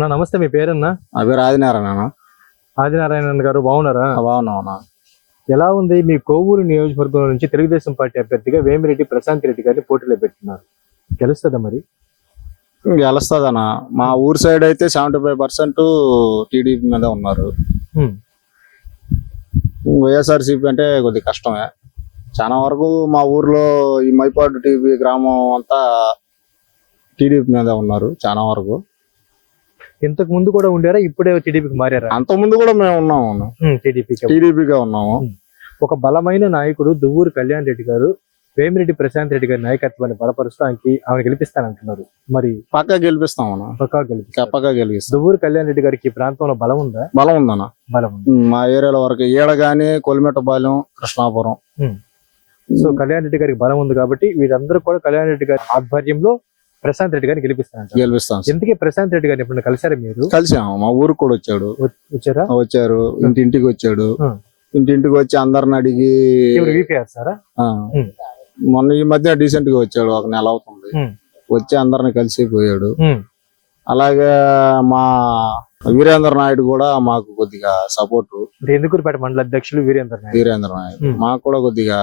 అన్న నమస్తే మీ పేరన్నా? నా పేరు ఆదినారాయణ ఆదినారాయణ గారు బాగున్నారా? బాగున్నావునా ఎలా ఉంది మీ కోవూరు నియోజకవర్గం నుంచి తెలుగుదేశం పార్టీ అభ్యర్థిగా వేమిరెడ్డి ప్రశాంత్ రెడ్డి గారిని పోటీలో పెట్టున్నారు గెలుస్తుందా మరి? గెలుస్తుందనా మా ఊరు సైడ్ అయితే సెవెంటీ ఫైవ్ పర్సెంట్ టీడీపీ మీద ఉన్నారు. వైఎస్ఆర్సీపీ అంటే కొద్ది కష్టమే. చాలా వరకు మా ఊర్లో ఈ మైపాడు టీవీ గ్రామం అంతా టీడీపీ మీద ఉన్నారు చాలా వరకు. ఇంతకు ముందు కూడా ఉండారా ఇప్పుడే టీడీపీకి మారారా? అంత ముందు కూడా మేము ఉన్నాము టీడీపీకి టీడీపీగా ఉన్నాము. ఒక బలమైన నాయకుడు దువ్వూరు కళ్యాణ్ రెడ్డి గారు వేమిరెడ్డి ప్రశాంత్ రెడ్డి గారి నాయకత్వాన్ని బలపరుస్తూ ఆయనకి ఆమె గెలిపిస్తానంటున్నారు. మరి పక్కా గెలిపిస్తామన్నా పక్కా గెలిపిస్తారు. పక్కా గెలిపిస్తాం. దువ్వూరు కళ్యాణ్ రెడ్డి గారికి ఈ ప్రాంతంలో బలం ఉందా? బలం ఉందన్న. బలం ఉంది? మా ఏరియాలో వరకు ఈడ గాని కొలిమెట్టపాలెం కృష్ణాపురం. సో కళ్యాణ్ రెడ్డి గారికి బలం ఉంది కాబట్టి వీరందరూ కూడా కళ్యాణ్ రెడ్డి గారి ఆధ్వర్యంలో ప్రశాంత్ రెడ్డి గారిని గెలిపిస్తారంట గెలిపిస్తాం ఎందుకే ప్రశాంత్ రెడ్డి గారిని ఎప్పుడైనా కలిసారా మీరు? కలిసాము మా ఊరికి కూడా వచ్చాడు. వచ్చారా? వచ్చారు. ఇంటింటికి వచ్చాడు. ఇంటింటికి వచ్చి అందరిని అడిగి సారా. మొన్న ఈ మధ్య డీసెంట్గా వచ్చాడు. ఒక నెల అవుతుంది. వచ్చి అందరిని కలిసి పోయాడు. అలాగే మా వీరేంద్ర నాయుడు కూడా మాకు కొద్దిగా సపోర్ట్. అంటే ఎందుకుపేట మండల అధ్యక్షులు వీరేంద్ర నాయుడు? వీరేంద్ర నాయుడు. మాకు కూడా కొద్దిగా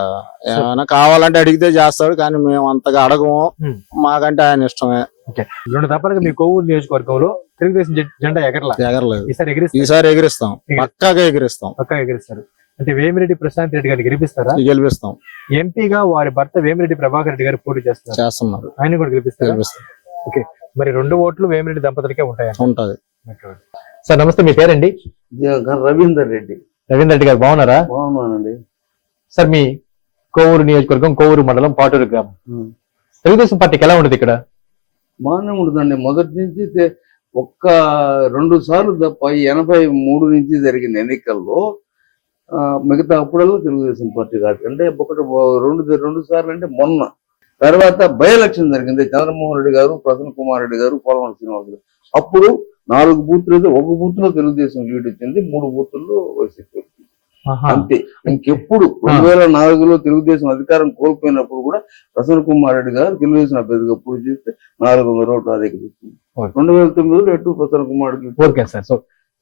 ఏమైనా కావాలంటే అడిగితే చేస్తాడు కానీ మేము అంతగా అడగము. మాకంటే ఆయన ఇష్టమే. రెండు తప్పలుగా మీ కోవూరు నియోజకవర్గంలో తెలుగుదేశం జెండా ఎగరలా? ఎగరలేదు. ఈసారి ఎగిరిస్తారు ఈసారి ఎగిరిస్తాం. పక్కాగా ఎగిరిస్తాం. పక్కా ఎగిరిస్తారు. అంటే వేమిరెడ్డి ప్రశాంత్ రెడ్డి గారిని గెలిపిస్తారా? గెలిపిస్తాం. ఎంపీగా వారి భర్త వేమిరెడ్డి ప్రభాకర్ రెడ్డి గారు పోటీ చేస్తున్నారు. చేస్తున్నారు. ఆయన కూడా గెలిపిస్తారా? గెలిపిస్తాం మరి రెండు ఓట్లు వేమిరెడ్డి దంపతులకే ఉంటాయంట ఉంటది. సార్ నమస్తే మీ పేరండి? రవీందర్ రెడ్డి. రవీంద్ర రెడ్డి గారు బాగున్నారా? బాగున్నానండి. సార్ మీ కోవూరు నియోజకవర్గం కోవూరు మండలం పాటూరు గ్రామం. తెలుగుదేశం పార్టీకి ఎలా ఉండదు ఇక్కడ? బాగానే ఉంటుందండి మొదటి నుంచి ఒక్క రెండు సార్లు తప్ప ఎనభై మూడు నుంచి జరిగిన ఎన్నికల్లో మిగతా అప్పుడల్లా తెలుగుదేశం పార్టీ కాదు. అంటే ఒకటి రెండు రెండు సార్లు అంటే మొన్న. తర్వాత బై ఎలక్షన్ జరిగింది. చంద్రమోహన్ రెడ్డి గారు ప్రసన్న కుమార్ రెడ్డి గారు పోలవరం శ్రీనివాస్ గారు. అప్పుడు నాలుగు బూత్లు అయితే ఒక బూత్లో తెలుగుదేశం లీడ్ వచ్చింది మూడు బూతుల్లో వైసీపీ. అంతే. ఇంకెప్పుడు రెండు వేల నాలుగులో తెలుగుదేశం అధికారం కోల్పోయినప్పుడు కూడా ప్రసన్న కుమార్ రెడ్డి గారు తెలుగుదేశం అభ్యర్థిగా పూర్తి చేస్తే నాలుగు వందల ఓట్లు ఓకే. రెండు వేల తొమ్మిదిలో ఎటు Prasanna Kumar Reddy okay sir. So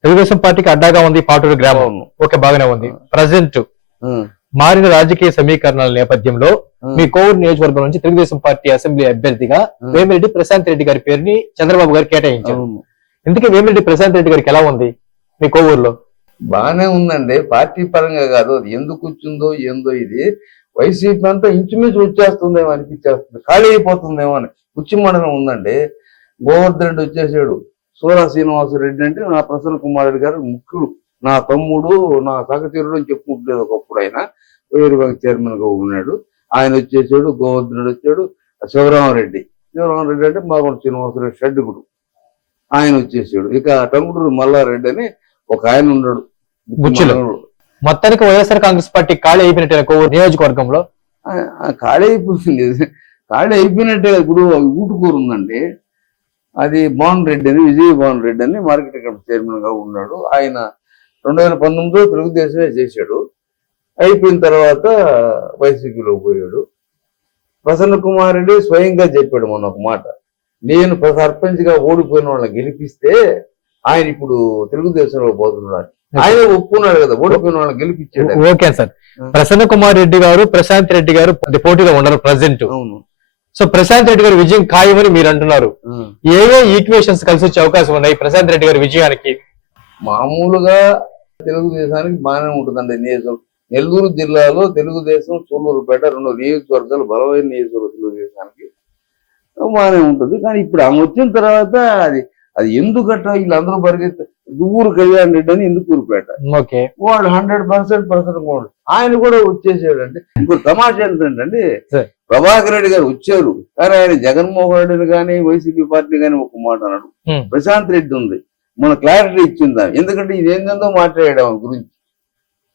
Telugu Desam పార్టీకి అడ్డాగా ఉంది పాటూరు గ్రామం. ఓకే బాగానే ఉంది. ప్రజెంట్ మారిన రాజకీయ సమీకరణాల నేపథ్యంలో మీ కోవూరు నియోజకవర్గం నుంచి తెలుగుదేశం పార్టీ అసెంబ్లీ అభ్యర్థిగా. వేమిరెడ్డి ప్రశాంత్ రెడ్డి గారి పేరుని చంద్రబాబు గారు కేటాయించారు. ఇందుకే వేమిరెడ్డి ప్రశాంత్ రెడ్డి గారికి ఎలా ఉంది? మీ కోవూరులో? బాగానే ఉందండి. పార్టీ పరంగా కాదు అది ఎందుకు వచ్చిందో ఏందో ఇది. వైసీపీ అంతా ఇంచుమించు వచ్చేస్తుందేమో అనిపించేస్తుంది. ఖాళీ అయిపోతుందేమో అని. ఉచ్చిమండలం ఉందండి. గోవర్ధన్ రెడ్డి వచ్చేసాడు. సూరా శ్రీనివాసరెడ్డి అంటే నా ప్రసన్న కుమార్ రెడ్డి గారు ముఖ్యుడు. నా తమ్ముడు నా సహచరుడు అని చెప్పుకుంటలేదు ఒకప్పుడు ఆయన. వేరు చైర్మన్గా ఉన్నాడు. ఆయన వచ్చేసాడు గోవర్ధన్ రెడ్డి వచ్చాడు శివరామరెడ్డి. శివరామరెడ్డి అంటే మాగుంట శ్రీనివాసరెడ్డి షడ్డుగుడు. ఆయన వచ్చేసాడు. ఇక టంగుడూరు మల్లారెడ్డి అని ఒక ఆయన ఉన్నాడు. బుచ్చులు. మొత్తానికి వైఎస్ఆర్ కాంగ్రెస్ పార్టీ ఖాళీ అయిపోయినట్టు కోవూరు నియోజకవర్గంలో? ఖాళీ అయిపోయింది. ఖాళీ అయిపోయినట్టే. ఇప్పుడు ఊటుకూరు ఉందండి. అది భాన్ రెడ్డి అని విజయ్ భాన్ రెడ్డి అని మార్కెట్ కమిటీ చైర్మన్గా ఉన్నాడు. ఆయన రెండు వేల పంతొమ్మిదిలో తెలుగుదేశమే చేశాడు. అయిపోయిన తర్వాత వైసీపీలో పోయాడు. ప్రసన్న కుమార్ రెడ్డి స్వయంగా చెప్పాడు మొన్న ఒక మాట. నేను సర్పంచ్గా ఓడిపోయిన వాళ్ళని గెలిపిస్తే ఆయన ఇప్పుడు తెలుగుదేశంలో పోతున్నాడు. ఆయన ఒప్పుకున్నాడు కదా ఓడిపోయిన వాళ్ళని గెలిపించాడు. Okay sir. ప్రసన్న కుమార్ రెడ్డి గారు ప్రశాంత్ రెడ్డి గారు పోటీలో ఉండరు ప్రజెంట్. అవును. సో ప్రశాంత్ రెడ్డి గారి విజయం ఖాయమని మీరు అంటున్నారు. ఏవే ఈక్వేషన్స్ కలిసి వచ్చే అవకాశం ఉన్నాయి ప్రశాంత్ రెడ్డి గారి విజయానికి? మామూలుగా తెలుగుదేశానికి బాగానే ఉంటుందండి నియోజకవర్గం నెల్లూరు జిల్లాలో తెలుగుదేశం సూళ్ళూరుపేట రెండు నియోజకవర్గాలు బలమైన నియోజకవర్గం తెలుగుదేశానికి. బాగానే ఉంటుంది. కానీ ఇప్పుడు ఆమె వచ్చిన తర్వాత అది అది ఎందుకట్ట వీళ్ళందరూ పరిగెత్త దువ్వూరు కళ్యాణ్ రెడ్డి అని ఎందుకూరుపేట ఓకే. వాడు హండ్రెడ్ పర్సెంట్ పర్సెంట్ కూడా ఆయన కూడా వచ్చేసాడండి. ఇప్పుడు తమాషా ఏంటంటే. ప్రభాకర్ రెడ్డి గారు వచ్చారు. కానీ ఆయన జగన్మోహన్ రెడ్డిని కానీ వైసీపీ పార్టీ కానీ ఒక మాట అన్నాడు. ప్రశాంత్ రెడ్డి ఉంది. మన క్లారిటీ ఇచ్చిందా ఎందుకంటే ఇది ఏందో మాట్లాడాడు ఆమె గురించి.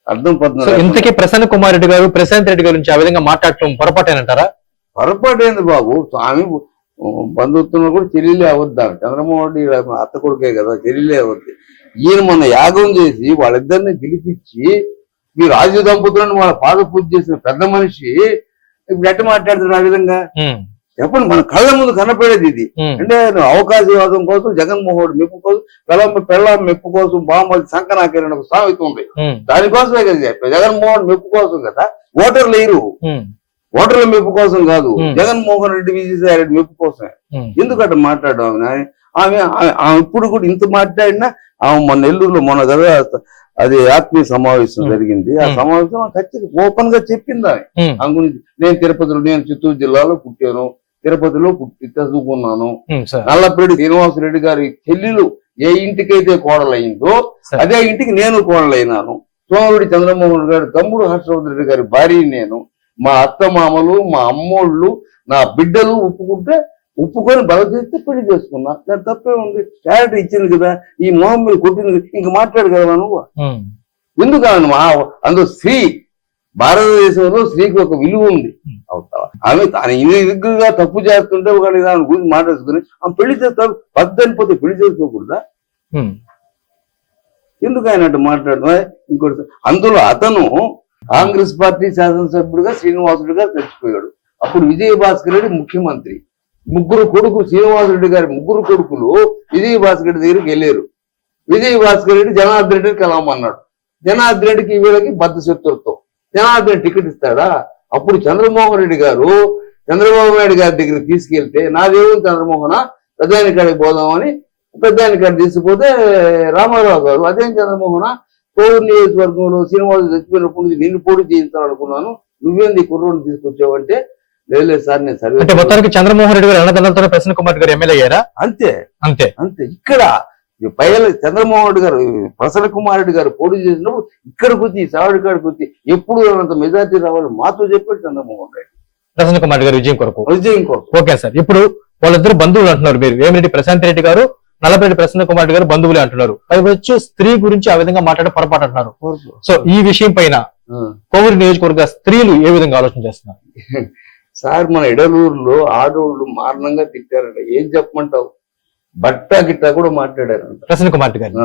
అర్థం పడుతుంది ఇంతకీ ప్రసన్న కుమార్ రెడ్డి గారు ప్రశాంత్ రెడ్డి గారి నుంచి ఆ విధంగా మాట్లాడటం పొరపాటేనంటారా? పొరపాటు ఏంది బాబు? స్వామి బంధుత్వంలో కూడా చెల్లెలే అవద్దా చంద్రమోహన్ రెడ్డి అత్త కొడుకే కదా చెల్లెలే అవద్ది ఈయన మన యాగం చేసి వాళ్ళిద్దరిని పిలిపించి మీ రాజు దంపతులను వాళ్ళ పాద పూజ చేసిన పెద్ద మనిషి ఇప్పుడు ఎట్ట మాట్లాడుతున్నారు ఆ విధంగా? చెప్పండి మన కళ్ళ ముందు కనపడేది ఇది. అంటే అవకాశవాదం కోసం జగన్మోహన్ మెప్పు కోసం పెళ్ళం పెళ్ళం మెప్పు కోసం బామ్మది సంకనాకిరణ సామెత ఉంది. దానికోసమే కదా. జగన్మోహన్ మెప్పు కోసం కదా ఓటర్లు లేరు. ఓటర్ల మెప్పు కోసం కాదు. జగన్మోహన్ రెడ్డి విజయసాయి రెడ్డి మెప్పు కోసమే. ఎందుకంటే మాట్లాడడం ఆమె ఆమె ఆమె- ఇప్పుడు కూడా ఇంత మాట్లాడినా ఆమె మొన్న నెల్లూరులో మొన్న కదా అది ఆత్మీయ సమావేశం. జరిగింది ఆ. సమావేశం ఖచ్చితంగా ఓపెన్గా చెప్పింది ఆమె. ఆమె గురించి నేను తిరుపతిలో నేను చిత్తూరు జిల్లాలో పుట్టాను తిరుపతిలో పుట్టి చదువుకున్నాను నల్లపరెడ్డి శ్రీనివాసరెడ్డి గారి చెల్లెలు ఏ ఇంటికైతే కోడలైందో. అదే ఇంటికి నేను కోడలైనాను సోమరెడ్డి చంద్రమోహన్ గారి తమ్ముడు హర్షవర్ధన్ రెడ్డి గారి భార్య నేను మా అత్త మామలు మా అమ్మోళ్ళు నా బిడ్డలు ఒప్పుకుంటే ఒప్పుకొని బల చేస్తే పెళ్ళి చేసుకున్నా. దాని తప్పే ఉంది. క్యారెక్టర్ ఇచ్చింది కదా ఈ మొహం మీద కొట్టింది ఇంక మాట్లాడు కదా నువ్వు. ఎందుకు మా అందులో స్త్రీ భారతదేశంలో స్త్రీకి ఒక విలువ ఉంది. అవుతావా? ఆమె తన ఇదిగ్గుగా తప్పు చేస్తుంటే ఒక దాని గురించి మాట్లాడుకుని ఆమె పెళ్ళి చేస్తారు పద్ధతి అనిపోతే పెళ్ళి చేసుకోకూడదా? ఎందుకు ఆయన అటు మాట్లాడడం ఇంకోటి అందులో అతను కాంగ్రెస్ పార్టీ శాసనసభ్యుడిగా శ్రీనివాసుడిగా చచ్చిపోయాడు. అప్పుడు విజయభాస్కర్ రెడ్డి ముఖ్యమంత్రి. ముగ్గురు కొడుకు శ్రీనివాసరెడ్డి గారి ముగ్గురు కొడుకులు విజయ భాస్కర్ రెడ్డి దగ్గరికి వెళ్ళారు. విజయ భాస్కర్ రెడ్డి జనార్దన్ రెడ్డిని కలవమన్నాడు. జనార్దన్ రెడ్డికి వీళ్ళకి బద్ద శత్రుత్వం. జనార్దన్ రెడ్డి టికెట్ ఇస్తాడా? అప్పుడు చంద్రమోహన్ రెడ్డి గారు చంద్రబాబు నాయుడు గారి దగ్గరికి తీసుకెళ్తే నాదేమో చంద్రమోహన? పెద్దాయని కాడికి పోదామని పెద్దాయని కాడికి తీసుకుపోతే రామారావు గారు అదేం చంద్రమోహన? కోవూరు నియోజకవర్గంలో శ్రీనివాసు చచ్చిపోయినప్పుడు నుంచి నిన్ను పోటీ చేయించాలనుకున్నాను. నువ్వేంది కుర్రోని తీసుకొచ్చావంటే లేదు లేదు సార్ నేను సర్వే అంటే మొత్తానికి చంద్రమోహన్ రెడ్డి గారు అన్నదండలతో ప్రసన్న కుమార్ గారు ఎమ్మెల్యే అయ్యారా? అంతే. అంతే. అంతే. ఇక్కడ పైల చంద్రమోహన్ రెడ్డి గారు ప్రసన్న కుమార్ రెడ్డి గారు పోటీ చేసినప్పుడు ఇక్కడికి వచ్చి సావిడి కాడికి వచ్చి ఎప్పుడు అంత మెజార్టీ రావాలి మాతో చెప్పాడు చంద్రమోహన్ రెడ్డి. ప్రసన్న కుమార్ గారి విజయం కొరకు. విజయం కోసం ఓకే సార్. ఇప్పుడు వాళ్ళిద్దరు బంధువులు అంటున్నారు మీరు. వేమిరెడ్డి ప్రశాంత్ రెడ్డి గారు నల్లపరెడ్డి ప్రసన్న కుమార్ గారు బంధువులే అంటున్నారు. అది వచ్చి స్త్రీ గురించి ఆ విధంగా మాట్లాడే పొరపాటు అంటున్నారు. సో ఈ విషయం పైన. కోవిడ్ నియోజకవర్గ స్త్రీలు ఏ విధంగా ఆలోచన చేస్తున్నారు? సార్ మన ఎడలూరులో ఆడోళ్ళు మారణంగా తిట్టారంట. ఏం చెప్పమంటావు? బట్ట గిట్ట కూడా మాట్లాడారంట. ప్రసన్న కుమార్ గారు.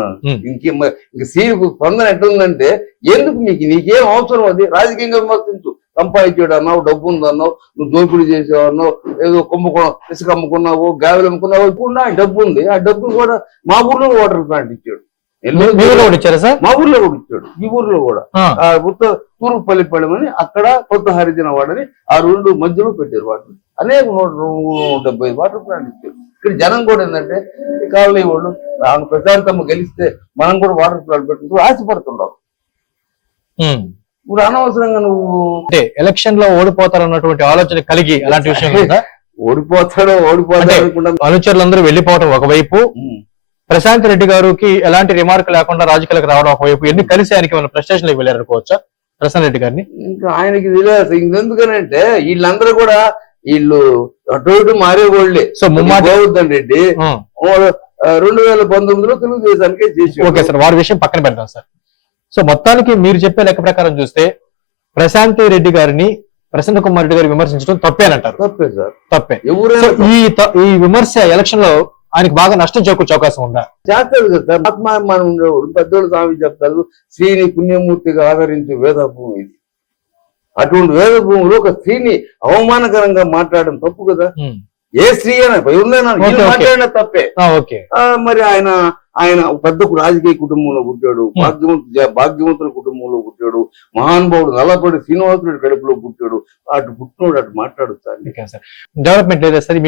ఇంకే ఇంక సీటు స్పందన ఎట్లుందంటే ఎందుకు నీకు నీకేం అవసరం అది? రాజకీయంగా విమర్శించు. సంపాదించాడు అన్నావు డబ్బు ఉందన్నావు నువ్వు దోపిడీ చేసావు అన్నావు ఏదో కుంభకోణం ఇసుక అమ్ముకున్నావు గావిలు అమ్ముకున్నావు ఇప్పుడు నా డబ్బు ఉంది ఆ డబ్బు కూడా మా ఊర్లో వాటర్ ప్లాంట్ ఇచ్చాడు. మీ- ఊర్లో కూడా ఇచ్చారా సార్? మా ఊర్లో కూడా ఇచ్చాడు. ఈ ఊర్లో కూడా. ఆ, ఆ ఉత్త తూర్పుపల్లిపాలెం అని అక్కడ కొత్త హరిజన వాడని ఆ రెండు మధ్యలో పెట్టారు వాటర్. అనేక నూట డెబ్బై వాటర్ ప్లాంట్ ఇచ్చారు. ఇక్కడ జనం కూడా ఏంటంటే కావాలి వాళ్ళు ప్రశాంతమ్మ గెలిస్తే మనం కూడా వాటర్ ప్లాంట్ పెట్టుకుంటూ ఆశపడుతున్నావు ఉమ్. ఇప్పుడు అనవసరంగా నువ్వు అంటే ఎలక్షన్లో ఓడిపోతారన్నటువంటి ఆలోచన కలిగి అలాంటి విషయం కదా ఓడిపోతాడో ఓడిపోతాడో అనుకుంటా అనుచరులందరూ వెళ్ళిపోవడం ఒకవైపు. ప్రశాంత్ రెడ్డి గారికి ఎలాంటి రిమార్క్ లేకుండా రాజకీయాలకు రావడం ఒకవైపు ఎన్ని కలిసి ఆయనకి ఏమైనా ప్రస్టేషన్లోకి వెళ్ళారు అనుకోవచ్చా ప్రశాంత్ రెడ్డి గారిని? ఇంకా ఆయనకి తెలియదు. ఇంకెందుకనంటే వీళ్ళందరూ కూడా వీళ్ళు అటు ఇటు మారే వాళ్ళే సో ముమ్మాట గోవర్ధన్ రెడ్డి. రెండు వేల పంతొమ్మిదిలో తెలుగుదేశానికే చేసి ఓకే సార్ వారి విషయం పక్కన పెడదాం సార్. సో మొత్తానికి మీరు చెప్పే లెక్క ప్రకారం చూస్తే ప్రశాంత్ రెడ్డి గారిని ప్రసన్న కుమార్ రెడ్డి గారు విమర్శించడం తప్పేనంటారు తప్పే సార్. తప్పే. ఎవరైనా ఈ త- ఈ విమర్శ ఎలక్షన్లో ఆయనకు బాగా నష్టం చేకూర్చే అవకాశం ఉందా? చేస్తారు కదా సార్ ఆత్మాభిమానం ఉండేవాడు పెద్దోళ్ళు స్వామి చెప్తారు శ్రీని పుణ్యమూర్తిగా ఆదరించే వేదభూమి ఇది. అటువంటి వేదభూమిలో ఒక స్త్రీని అవమానకరంగా మాట్లాడడం తప్పు కదా. ఏ స్త్రీ అయినా ఎవరినైనా. మాట్లాడినా తప్పే. ఆ, ఓకే. ఆ, మరి ఆయన ఆయన పెద్ద రాజకీయ కుటుంబంలో పుట్టాడు భాగ్యవంతు భాగ్యవంతుల కుటుంబంలో పుట్టాడు మహానుభావుడు నల్లపడి శ్రీనివాసుడి కడుపులో పుట్టాడు అటు పుట్టినోడు అటు మాట్లాడుతాడు డెవలప్మెంట్ లేదా సార్?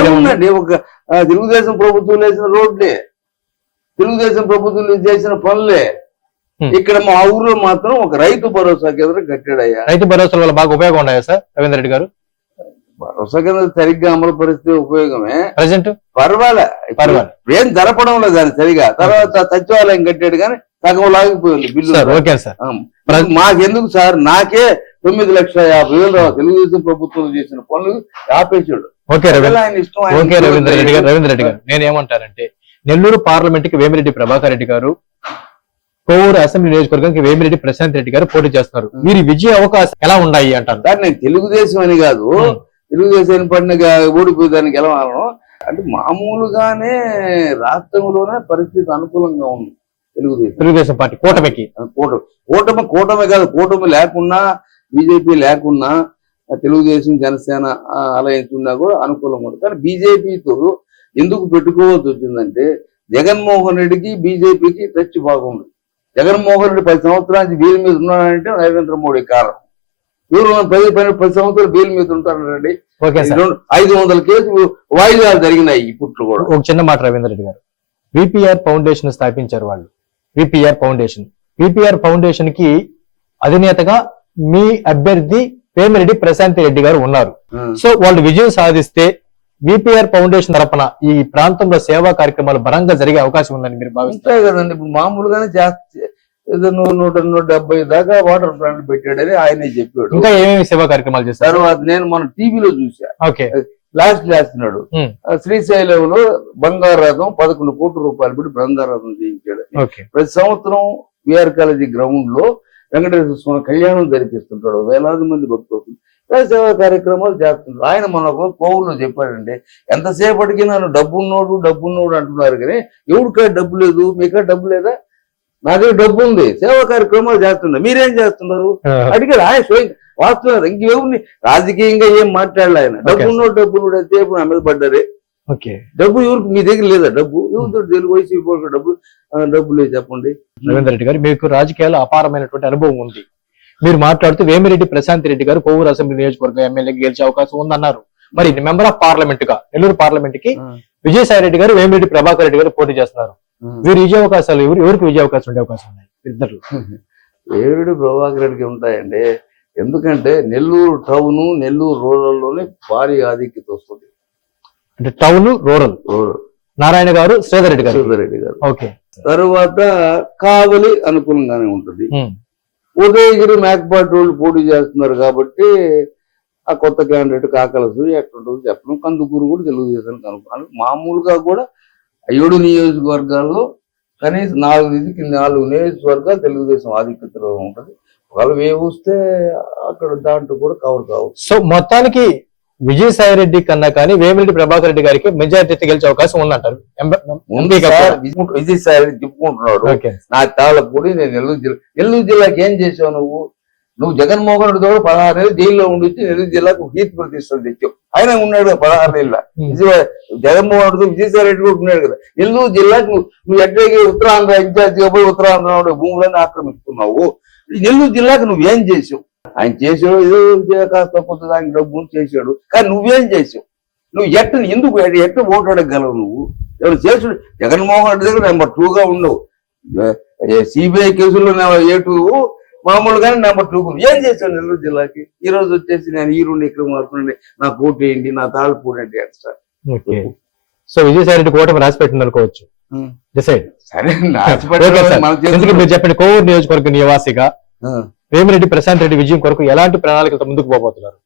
ఏముందండి? ఒక తెలుగుదేశం ప్రభుత్వం వేసిన రోడ్లే. తెలుగుదేశం ప్రభుత్వం చేసిన పనులే. ఇక్కడ మా ఊర్లో మాత్రం ఒక రైతు భరోసా కేంద్రం కట్టాడయ్యా. రైతు భరోసా వల్ల బాగా ఉపయోగం ఉన్నాయా సార్? రవీంద్ర రెడ్డి గారు? భరోసా సరిగ్గా అమలు పరిస్తే ఉపయోగమే. ప్రజెంట్ పర్వాలే. పర్వాలే. ఏం జరపడం లేదు దాన్ని సరిగా. తర్వాత సచివాలయం కట్టాడు కానీ సగం లాగిపోయింది బిల్లు సార్ ఓకే సార్ మాకెందుకు సార్? నాకే తొమ్మిది లక్షల యాభై వేలు. తెలుగుదేశం ప్రభుత్వం చేసిన పనులు ఆపేసాడు ఓకే రవీంద్ర రెడ్డి గారు రవీంద్ర రెడ్డి గారు నేను ఏమంటానంటే నెల్లూరు పార్లమెంట్కి వేమిరెడ్డి ప్రభాకర్ రెడ్డి గారు కోవూరు అసెంబ్లీ నియోజకవర్గానికి వేమిరెడ్డి ప్రశాంత్ రెడ్డి గారు పోటీ చేస్తున్నారు. వీరి విజయ అవకాశం ఎలా ఉన్నాయి అంటారు? నేను తెలుగుదేశం అని కాదు. తెలుగుదేశం పండుగ ఓడిపోయేదానికి ఎలా వాళ్ళం అంటే మామూలుగానే రాష్ట్రంలోనే పరిస్థితి అనుకూలంగా ఉంది తెలుగుదేశం. తెలుగుదేశం పార్టీ కూటమికి. కూటమి. కూటమి కూటమి కాదు కూటమి లేకున్నా బీజేపీ లేకున్నా తెలుగుదేశం జనసేన అలయన్స్ ఉన్నా కూడా అనుకూలంగా ఉంది. కానీ బీజేపీతో ఎందుకు పెట్టుకోవాల్సి వచ్చిందంటే జగన్మోహన్ రెడ్డికి బీజేపీకి టచ్ బాగుంది. జగన్మోహన్ రెడ్డి పది సంవత్సరాల నుంచి వీరి మీద ఉన్నాడంటే నరేంద్ర మోడీ కారణం. ఎవరు పది పది పది సంవత్సరాలు వీరి మీద ఉంటారండి ఐదు వందల కేసులు వాయిదాలు జరిగినాయి ఇప్పట్లో కూడా. ఒక చిన్న మాట రవీంద్ర రెడ్డి గారు. విపిఆర్ ఫౌండేషన్ స్థాపించారు వాళ్ళు. VPR foundation. విపిఆర్ ఫౌండేషన్కి అధినేతగా మీ అభ్యర్థి వేమిరెడ్డి ప్రశాంతి రెడ్డి గారు ఉన్నారు. సో వాళ్ళు విజయం సాధిస్తే విపిఆర్ ఫౌండేషన్ తరపున ఈ ప్రాంతంలో సేవా కార్యక్రమాలు బలంగా జరిగే అవకాశం ఉందని మీరు భావిస్తారు. కదండి. ఇప్పుడు మామూలుగానే ఏదో నూరు నూట నూట డెబ్బై దాకా వాటర్ ప్లాంట్ పెట్టాడని ఆయనే చెప్పాడు. ఇంకా ఏమేమి సేవా కార్యక్రమాలు చేస్తారు తర్వాత నేను మన టీవీలో చూసా ఓకే. లాస్ట్ చేస్తున్నాడు శ్రీశైలంలో బంగారు రథం పదకొండు కోట్ల రూపాయలు పెట్టి బంగారు రథం చేయించాడు. ఓకే. ప్రతి సంవత్సరం విఆర్ కాలేజీ గ్రౌండ్లో వెంకటేశ్వర స్వామి కళ్యాణం జరిపిస్తుంటాడు. వేలాది మంది భక్తులు. సేవా కార్యక్రమాలు చేస్తుంటారు. ఆయన మనకు కోవుల్లో చెప్పాడండి ఎంతసేపటికి నన్ను డబ్బున్నోడు డబ్బున్నోడు అంటున్నారు కానీ ఎవరికా డబ్బు లేదు? మీకా డబ్బు లేదా? నా దగ్గర డబ్బు ఉంది సేవా కార్యక్రమాలు చేస్తున్నారు మీరేం చేస్తున్నారు? అడిగాడు. ఆయన స్వయం వాస్తున్నారు ఇంకెవరిని రాజకీయంగా ఏం మాట్లాడలే ఆయన. డబ్బున్నోడు డబ్బులు అయితే నా మీద పడ్డారే. ఓకే. డబ్బు ఎవరికి? మీ దగ్గర లేదా డబ్బు? ఎవరితో తెలుగు వాళ్ళకి డబ్బు? డబ్బు లేదు చెప్పండి. రవీంద్ర రెడ్డి గారు మీకు రాజకీయాల్లో అపారమైనటువంటి అనుభవం ఉంది. మీరు మాట్లాడుతూ వేమిరెడ్డి ప్రశాంత్ రెడ్డి గారు కోవూరు అసెంబ్లీ నియోజకవర్గం ఎమ్మెల్యేకి గెలిచే అవకాశం ఉందన్నారు. మరి మెంబర్ ఆఫ్ పార్లమెంట్గా నెల్లూరు పార్లమెంట్కి విజయసాయి రెడ్డి గారు వేమిరెడ్డి ప్రభాకర్ రెడ్డి గారు పోటీ చేస్తున్నారు. వీరు విజయ అవకాశాలు ఎవరు ఎవరికి విజయ అవకాశం ఉండే అవకాశం ఉన్నాయి? ఇద్దరు ఏడు ప్రభాకర్ రెడ్డికి ఉంటాయండి. ఎందుకంటే నెల్లూరు టౌన్ నెల్లూరు రూరల్లోనే భారీ ఆధిక్యత వస్తుంది. అంటే టౌన్ రూరల్. రూరల్. నారాయణ గారు శ్రీధర్ రెడ్డి గారు. రెడ్డి గారు. ఓకే. తరువాత కావలి అనుకూలంగానే ఉంటుంది. ఉదయగిరి మేకపాటి వాళ్ళు పోటీ చేస్తున్నారు కాబట్టి ఆ కొత్త క్యాండిడేట్ కాకలసు ఎట్లుంటుందో చెప్పడం కందుకూరు కూడా తెలుగుదేశానికి అనుకున్నాను మామూలుగా కూడా ఏడు నియోజకవర్గాల్లో కనీసం నాలుగు నుంచి నాలుగు నియోజకవర్గాలు తెలుగుదేశం ఆధిక్యతలో ఉంటుంది. ఒకవేళ వేవూస్తే అక్కడ దాంట్లో కూడా కవర్ కావచ్చు. సో మొత్తానికి విజయసాయి రెడ్డి కన్నా కానీ వేమిరెడ్డి ప్రభాకర్ రెడ్డి గారికి మెజారిటీ గెలిచే అవకాశం ఉందంటారు. సార్. విజయసాయి రెడ్డి చెప్పుకుంటున్నాడు. నా తాళపూడి నేను నెల్లూరు జిల్లా నెల్లూరు జిల్లాకి ఏం చేసావు నువ్వు? నువ్వు జగన్మోహన్ రెడ్డి కూడా పదహారు నెలలు జైల్లో ఉండి నెల్లూరు జిల్లాకు కీర్తి ప్రతిష్టలు తెచ్చావు. ఆయన ఉన్నాడు కదా పదహారు నెలల. విజయ జగన్మోహన్ రెడ్డి విజయసాయి రెడ్డి కూడా ఉన్నాడు కదా. నెల్లూరు జిల్లాకు నువ్వు ఎట్లయితే ఉత్తరాంధ్ర ఇన్ఛార్జిగా పోయి ఉత్తరాంధ్ర ఉండే భూములన్నీ ఆక్రమిస్తున్నావు? నెల్లూరు జిల్లాకు నువ్వేం చేసావు? ఆయన చేసాడు ఏదో కాస్త కొద్దిగా ఆయన డబ్బు చేశాడు. కానీ నువ్వేం చేసావు? నువ్వు ఎట్ట ఎందుకు ఎట్ట ఓటు అడగగలవు నువ్వు? ఎవరు చేసుడు జగన్మోహన్ రెడ్డి దగ్గర నెంబర్ టూగా ఉండవు. సిబిఐ కేసుల్లో ఏ టూ మామూలుగానే నెంబర్ టూ ఏం చేశాడు నెల్లూరు జిల్లాకి? ఈ రోజు వచ్చేసి నేను ఈ రెండు ఇక్కడ మారుతుండే నా కోటు ఏంటి? నా ఏంటి అంటారు ఓకే. సో విజయసాయి రెడ్డి కూటమి రాసి పెట్టింది అనుకోవచ్చు డిసైడ్. సరే సార్. మీరు చెప్పండి? కోవూరు నియోజకవర్గ నివాసిగా వేమిరెడ్డి ప్రశాంత్ రెడ్డి విజయం కొరకు ఎలాంటి ప్రణాళికలతో ముందుకు పోబోతున్నారు?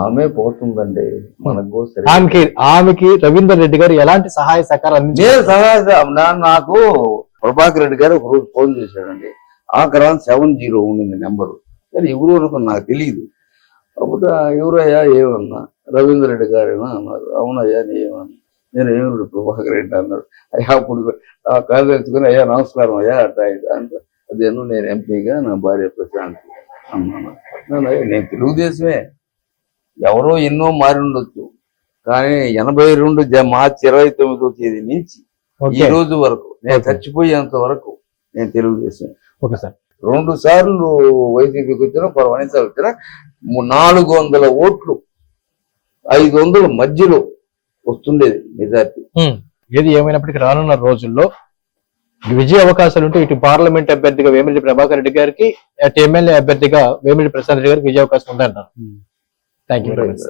ఆమె పోతుందండి. మనకు సరే. ఆమెకి ఆమెకి రవీందర్ రెడ్డి గారు ఎలాంటి సహాయ సహకారం అందించారు? నేను సహాయ నా- నాకు ప్రభాకర్ రెడ్డి గారు ఒక రోజు ఫోన్ చేశాడండి. ఆ క్రాన్ సెవెన్ జీరో ఉండింది నెంబరు. కానీ ఎవరు అనుకుని నాకు తెలియదు అప్పుడు ఎవరయ్యా ఏమన్నా? రవీంద్ర రెడ్డి గారేనా? అన్నారు. అవునయ్యా నేమన్నా నేను ఏమన్నాడు ప్రభాకర్ రెడ్డి అన్నాడు. అయ్యా అప్పుడు ఆ కాదు తెచ్చుకుని అయ్యా నమస్కారం అయ్యా అట్లా అంటే అదేను నేను ఎంపీగా నా భార్య ప్రశాంత్ అన్నాను. అన్నాను, "అయ్యా, నేను తెలుగుదేశమే. ఎవరో ఎన్నో మారి ఉండొచ్చు. కానీ ఎనభై రెండు మార్చి ఇరవై తొమ్మిదో తేదీ నుంచి ఈ రోజు వరకు నేను. చచ్చిపోయేంత వరకు నేను తెలుగుదేశం ఓకే సార్. రెండు సార్లు వైసీపీకి వచ్చిన పరమణిసాలు వచ్చిన నాలుగు వందల ఓట్లు ఐదు వందల మధ్యలో వస్తుండేది మెజార్టీ. ఏది ఏమైనప్పటికీ రానున్న రోజుల్లో విజయ అవకాశాలు ఉంటే ఇటు పార్లమెంట్ అభ్యర్థిగా వేమిరెడ్డి ప్రభాకర్ రెడ్డి గారికి అటు ఎమ్మెల్యే అభ్యర్థిగా వేమిరెడ్డి ప్రశాంత్ రెడ్డి గారికి విజయ అవకాశం ఉందంటారు థ్యాంక్ యూ వెరీ మచ్